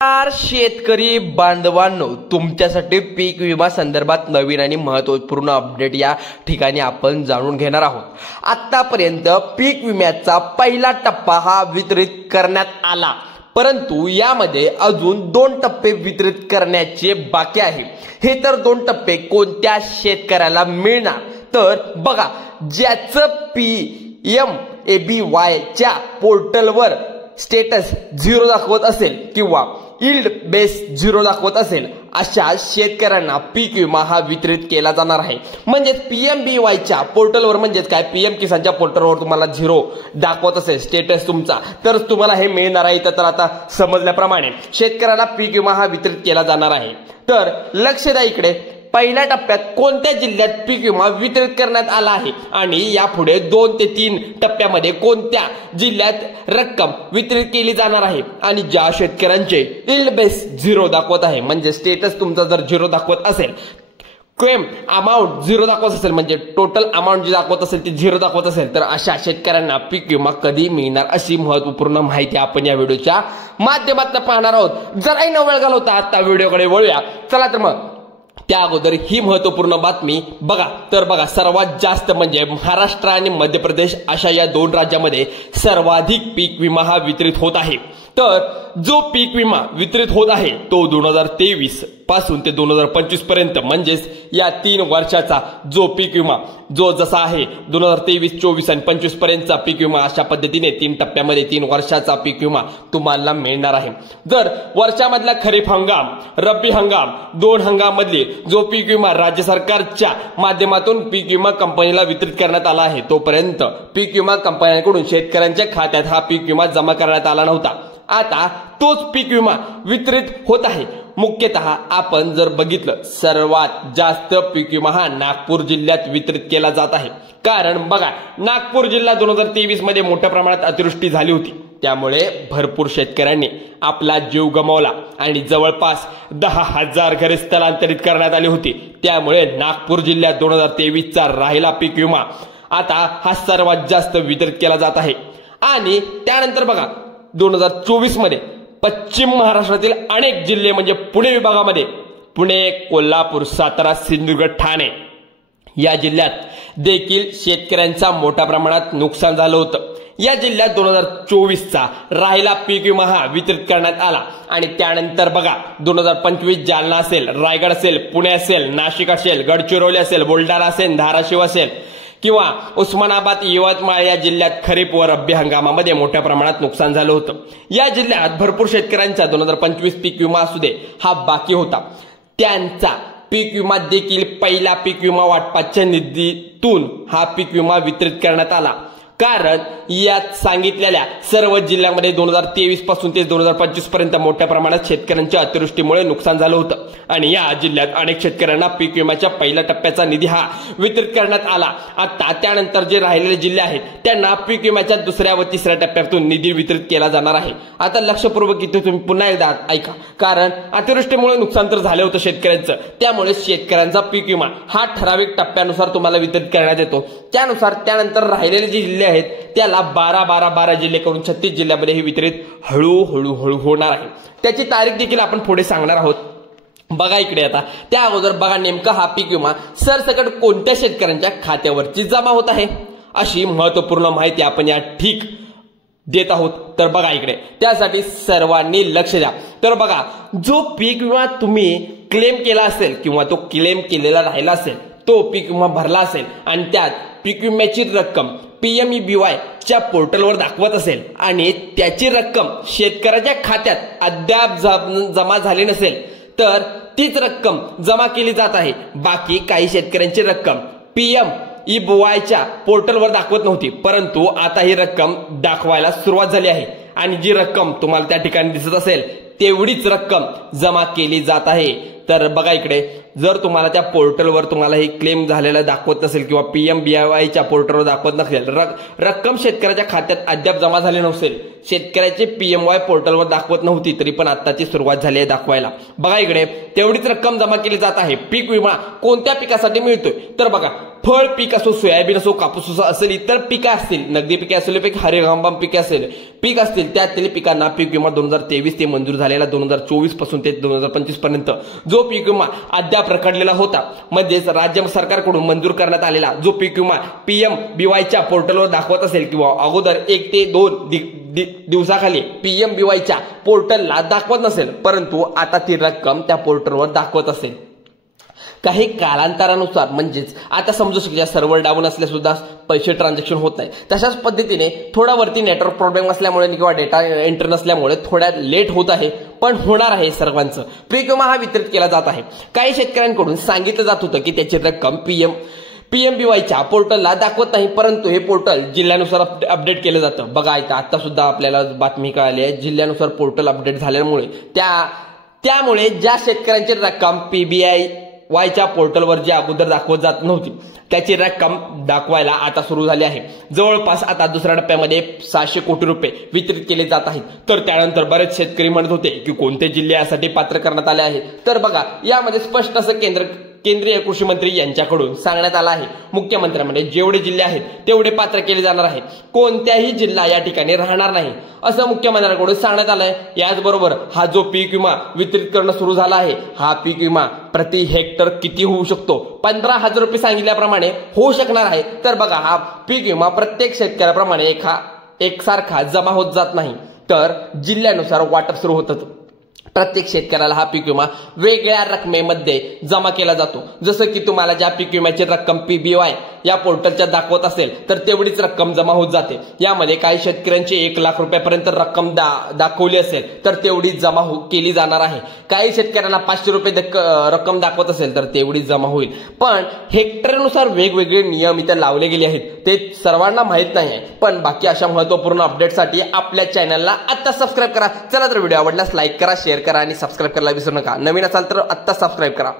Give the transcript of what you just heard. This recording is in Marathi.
शेतकरी बांधवांनो, तुमच्यासाठी पीक विमा संदर्भात नवीन आणि महत्त्वपूर्ण अपडेट या ठिकाणी आपण जाणून घेणार आहोत। आतापर्यंत पीक विम्याचा पहिला टप्पा हा वितरित करण्यात आला, परंतु यामध्ये अजून 2 टप्पे वितरित करण्याचे बाकी आहे। हे तर 2 टप्पे कोणत्या शेतकऱ्याला मिळणार तर बघा, ज्याचं PMABY च्या पोर्टलवर स्टेटस 0 दाखवत असेल किंवा यील्ड बेस 0 दाखवत असेल अशा शेतकऱ्यांना पीक विमा हा वितरित केला जाणार आहे। म्हणजे PMBY च्या पोर्टलवर म्हणजेच काय PM किसानच्या पोर्टलवर तुम्हाला 0 दाखवत असेल स्टेटस तुमचा, तर तुम्हाला हे मिळणार आहे। तर आता समजल्याप्रमाणे शेतकऱ्याला पीक विमा हा वितरित केला जाणार आहे। तर लक्ष द्या इकडे, पहिल्या टप्प्यात कोणत्या जिल्ह्यात पीक विमा वितरित करण्यात आला आहे आणि यापुढे 2 ते 3 टप्प्यामध्ये कोणत्या जिल्ह्यात रक्कम वितरित केली जाणार आहे। आणि ज्या शेतकऱ्यांचे यील्ड बेस 0 दाखवत आहे, म्हणजे स्टेटस तुमचा जर 0 दाखवत असेल, क्लेम अमाउंट 0 दाखवत असेल, म्हणजे टोटल अमाउंट जी दाखवत असेल ती 0 दाखवत असेल, तर अशा शेतकऱ्यांना पीक विमा कधी मिळणार अशी महत्त्वपूर्ण माहिती आपण या व्हिडिओच्या माध्यमातून पाहणार आहोत। जराही न वेळ घालवता आता व्हिडिओकडे वळूया। चला तर मग त्या अगोदर ही महत्त्वपूर्ण बातमी बघा, सर्वात जास्त म्हणजे महाराष्ट्र आणि मध्य प्रदेश अशा या 2 राज्यांमध्ये सर्वाधिक पीक विमा हा वितरित होत आहे। तर जो पीक विमा वितरित होत आहे तो 2023 पासून ते 2025 पर्यंत, म्हणजेच या 3 वर्षाचा जो पीक विमा जो जसा आहे 2023, 24 आणि 25 पर्यंतचा पीक विमा अशा पद्धतीने 3 टप्प्यामध्ये 3 वर्षाचा पीक विमा तुम्हाला मिळणार आहे। जर वर्षामधला खरीप हंगाम, रब्बी हंगाम 2 हंगाम मधली जो पीक विमा राज्य सरकारच्या माध्यमातून पीक विमा कंपनीला वितरित करण्यात आला आहे, तोपर्यंत पीक विमा कंपन्यांकडून शेतकऱ्यांच्या खात्यात हा पीक विमा जमा करण्यात आला नव्हता। आता तोच पीक विमा वितरित होत आहे। मुख्यतः आपण जर बघितलं, सर्वात जास्त पीक विमा हा नागपूर जिल्ह्यात वितरित केला जात आहे। कारण बघा, नागपूर जिल्हा 2023 मध्ये मोठ्या प्रमाणात अतिवृष्टी झाली होती, त्यामुळे भरपूर शेतकऱ्यांनी आपला जीव गमावला आणि जवळपास 10,000 घरे स्थलांतरित करण्यात आली होती। त्यामुळे नागपूर जिल्ह्यात 2023 चा राहिला पीक विमा आता हा सर्वात जास्त वितरित केला जात आहे। आणि त्यानंतर बघा, 2024 मध्ये पश्चिम महाराष्ट्रातील अनेक जिल्हे म्हणजे पुणे विभागामध्ये पुणे, कोल्हापूर, सातारा, सिंधुदुर्ग, ठाणे या जिल्ह्यात देखील शेतकऱ्यांचा मोठ्या प्रमाणात नुकसान झालं होतं। या जिल्ह्यात 2024 चा राहिला पीक विमा हा वितरित करण्यात आला। आणि त्यानंतर बघा, 2025 जालना असेल, रायगड असेल, पुणे असेल, नाशिक असेल, गडचिरोली असेल, बुलढाणा असेल, धाराशिव असेल किंवा उस्मानाबाद, यवतमाळ या जिल्ह्यात खरीप व रब्बी हंगामामध्ये मोठ्या प्रमाणात नुकसान झालं होतं। या जिल्ह्यात भरपूर शेतकऱ्यांचा 2025 पीक विमा असू दे हा बाकी होता, त्यांचा पीक विमा देखील पहिला पीक विमा वाटपाच्या निधीतून हा पीक विमा वितरित करण्यात आला। कारण यात सांगितलेल्या सर्व जिल्ह्यांमध्ये 2023 पासून ते 2025 पर्यंत मोठ्या प्रमाणात शेतकऱ्यांच्या अतिवृष्टीमुळे नुकसान झालं होतं आणि या जिल्ह्यात अनेक शेतकऱ्यांना पीक विम्याच्या पहिल्या टप्प्याचा निधी हा वितरित करण्यात आला। आता त्यानंतर जे राहिलेले जिल्हे आहेत त्यांना पीक विम्याच्या 2ऱ्या व 3ऱ्या टप्प्यातून निधी वितरित केला जाणार आहे। आता लक्षपूर्वक इथे तुम्ही पुन्हा एकदा ऐका, कारण अतिवृष्टीमुळे नुकसान तर झाले होतं शेतकऱ्यांचं, त्यामुळे शेतकऱ्यांचा पीक विमा हा ठराविक टप्प्यानुसार तुम्हाला वितरित करण्यात येतो। त्यानुसार त्यानंतर राहिलेले जे जिल्हे आहेत त्याला 12 जिल्हे करून 36 जिल्ह्यामध्ये हे वितरित हळूहळू होणार आहे। त्याची तारीख देखील आपण पुढे सांगणार आहोत। बघा इकडे, आता त्या अगोदर बघा नेमका हा पीक विमा सरसकट कोणत्या शेतकऱ्यांच्या खात्यावरची जमा होत आहे अशी महत्त्वपूर्ण माहिती आपण या ठीक देत आहोत। तर बघा इकडे, त्यासाठी सर्वांनी लक्ष द्या। तर बघा, जो पीक विमा तुम्ही क्लेम केला असेल किंवा तो क्लेम केलेला राहिला असेल, तो पीक विमा भरला असेल आणि त्यात पीक विम्याची रक्कम PMBY च्या पोर्टलवर दाखवत असेल आणि त्याची रक्कम शेतकऱ्याच्या खात्यात अद्याप जमा झाली नसेल, तर तीच रक्कम जमा केली जात आहे। बाकी काही शेतकऱ्यांची रक्कम PMBY च्या पोर्टलवर दाखवत नव्हती, परंतु आता ही रक्कम दाखवायला सुरुवात झाली आहे आणि जी रक्कम तुम्हाला त्या ठिकाणी दिसत असेल तेवढीच रक्कम जमा केली जात आहे। तर बघा इकडे, जर तुम्हाला त्या पोर्टलवर तुम्हाला हे क्लेम झालेलं दाखवत नसेल किंवा PMBYच्या पोर्टलवर दाखवत नसेल, रक्कम शेतकऱ्याच्या खात्यात अद्याप जमा झाली नसेल, शेतकऱ्याचे PMY पोर्टलवर दाखवत नव्हती तरी पण आताची सुरुवात झाली आहे दाखवायला. बघा इकडे तेवढीच रक्कम जमा केली जात आहे. पीक विमा कोणत्या पिकासाठी मिळतोय तर बघा, फळ पीक असो, सोयाबीन असो, कापूस असेल, इतर पिकं असतील, नगदी पिके असलेले पीक, हरिंगम पिके असेल, पीक असतील, त्यातील पिकांना पीक विमा 2023 ते मंजूर झालेला 2024 पासून ते 2025 पर्यंत जो पीक विमा अद्याप रखडलेला होता, म्हणजेच राज्य सरकारकडून मंजूर करण्यात आलेला जो पीक विमा PMBYच्या पोर्टलवर दाखवत असेल किंवा अगोदर 1 ते 2 दिवसाखाली PMBYच्या पोर्टलला दाखवत नसेल, परंतु आता ती रक्कम त्या पोर्टलवर दाखवत असेल. काही कालांतरानुसार म्हणजेच आता समजू शकता सर्व्हर डाऊन असल्या सुद्धा पैसे ट्रान्झॅक्शन होत नाही, तशाच पद्धतीने थोडा वरती नेटवर्क प्रॉब्लेम असल्यामुळे किंवा डेटा एंटर नसल्यामुळे थोड्या लेट होत आहे, पण होणार आहे. सर्वांचं पीक विमा हा वितरित केला जात आहे. काही शेतकऱ्यांकडून सांगितलं जात होतं की त्याची रक्कम PMBYच्या पोर्टलला दाखवत नाही, परंतु हे पोर्टल जिल्ह्यानुसार अपडेट केलं जातं. बघा इथं आता सुद्धा आपल्याला बातमी कळाली आहे, जिल्ह्यानुसार पोर्टल अपडेट झाल्यामुळे त्यामुळे ज्या शेतकऱ्यांची रक्कम PBYच्या पोर्टलवर जी अगोदर दाखवत जात नव्हती त्याची रक्कम दाखवायला आता सुरू झाली आहे. जवळपास आता दुसऱ्या टप्प्यामध्ये 600 कोटी रुपये वितरित केले जात आहेत. तर त्यानंतर बरेच शेतकरी म्हणत होते की कोणते जिल्हे यासाठी पात्र करण्यात आले आहेत, तर बघा यामध्ये स्पष्ट असं केंद्रीय कृषी मंत्री यांच्याकडून सांगण्यात आलं आहे. मुख्यमंत्र्यांमध्ये जेवढे जिल्हे आहेत तेवढे पात्र केले जाणार आहेत, कोणत्याही जिल्हा या ठिकाणी राहणार नाही असं मुख्यमंत्र्यांकडून सांगण्यात आलंय. याचबरोबर हा जो पीक विमा वितरित करणं सुरू झाला आहे, हा पीक विमा प्रति हेक्टर किती होऊ शकतो, 15,000 रुपये सांगितल्याप्रमाणे होऊ शकणार आहे. तर बघा हा पीक विमा प्रत्येक शेतकऱ्याप्रमाणे एकसारखा जमा होत जात नाही, तर जिल्ह्यानुसार वाटप सुरू होतं. प्रत्येक शेतकऱ्याला हा पीक विमा वेगळ्या रकमेमध्ये जमा केला जातो. जसं की तुम्हाला ज्या पीक विम्याची रक्कम PBY या पोर्टलच्या दाखवत असेल तर तेवढीच रक्कम जमा होत जाते. यामध्ये काही शेतकऱ्यांची 1 लाख रुपयापर्यंत रक्कम दाखवली असेल तर तेवढी जमा केली जाणार आहे. काही शेतकऱ्यांना 500 रुपये रक्कम दाखवत असेल तर तेवढी जमा होईल. पण हेक्टरनुसार वेगवेगळे नियम इथे लावले गेले आहेत, ते सर्वांना माहित नाही आहे. पण बाकी अशा महत्त्वपूर्ण अपडेटसाठी आपल्या चॅनलला आता सबस्क्राईब करा. चला तर व्हिडिओ आवडल्यास लाईक करा, शेअर करा आणि सबस्क्राईब करायला विसरू नका. नवीन असाल तर आत्ता सबस्क्राईब करा.